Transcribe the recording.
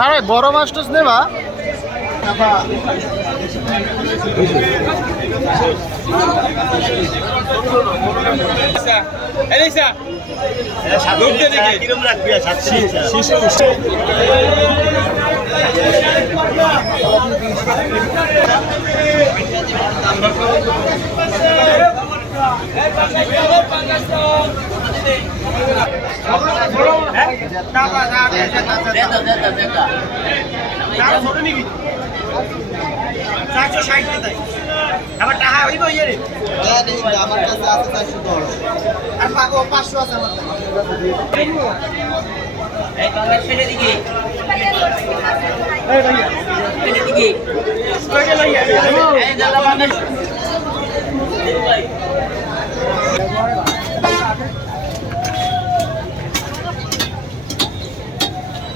আরে বড় মাছ টাছ নেবা আমার কাছে আছে চারশো দশ আর পাঁচশো আছে আমার কাছে। এই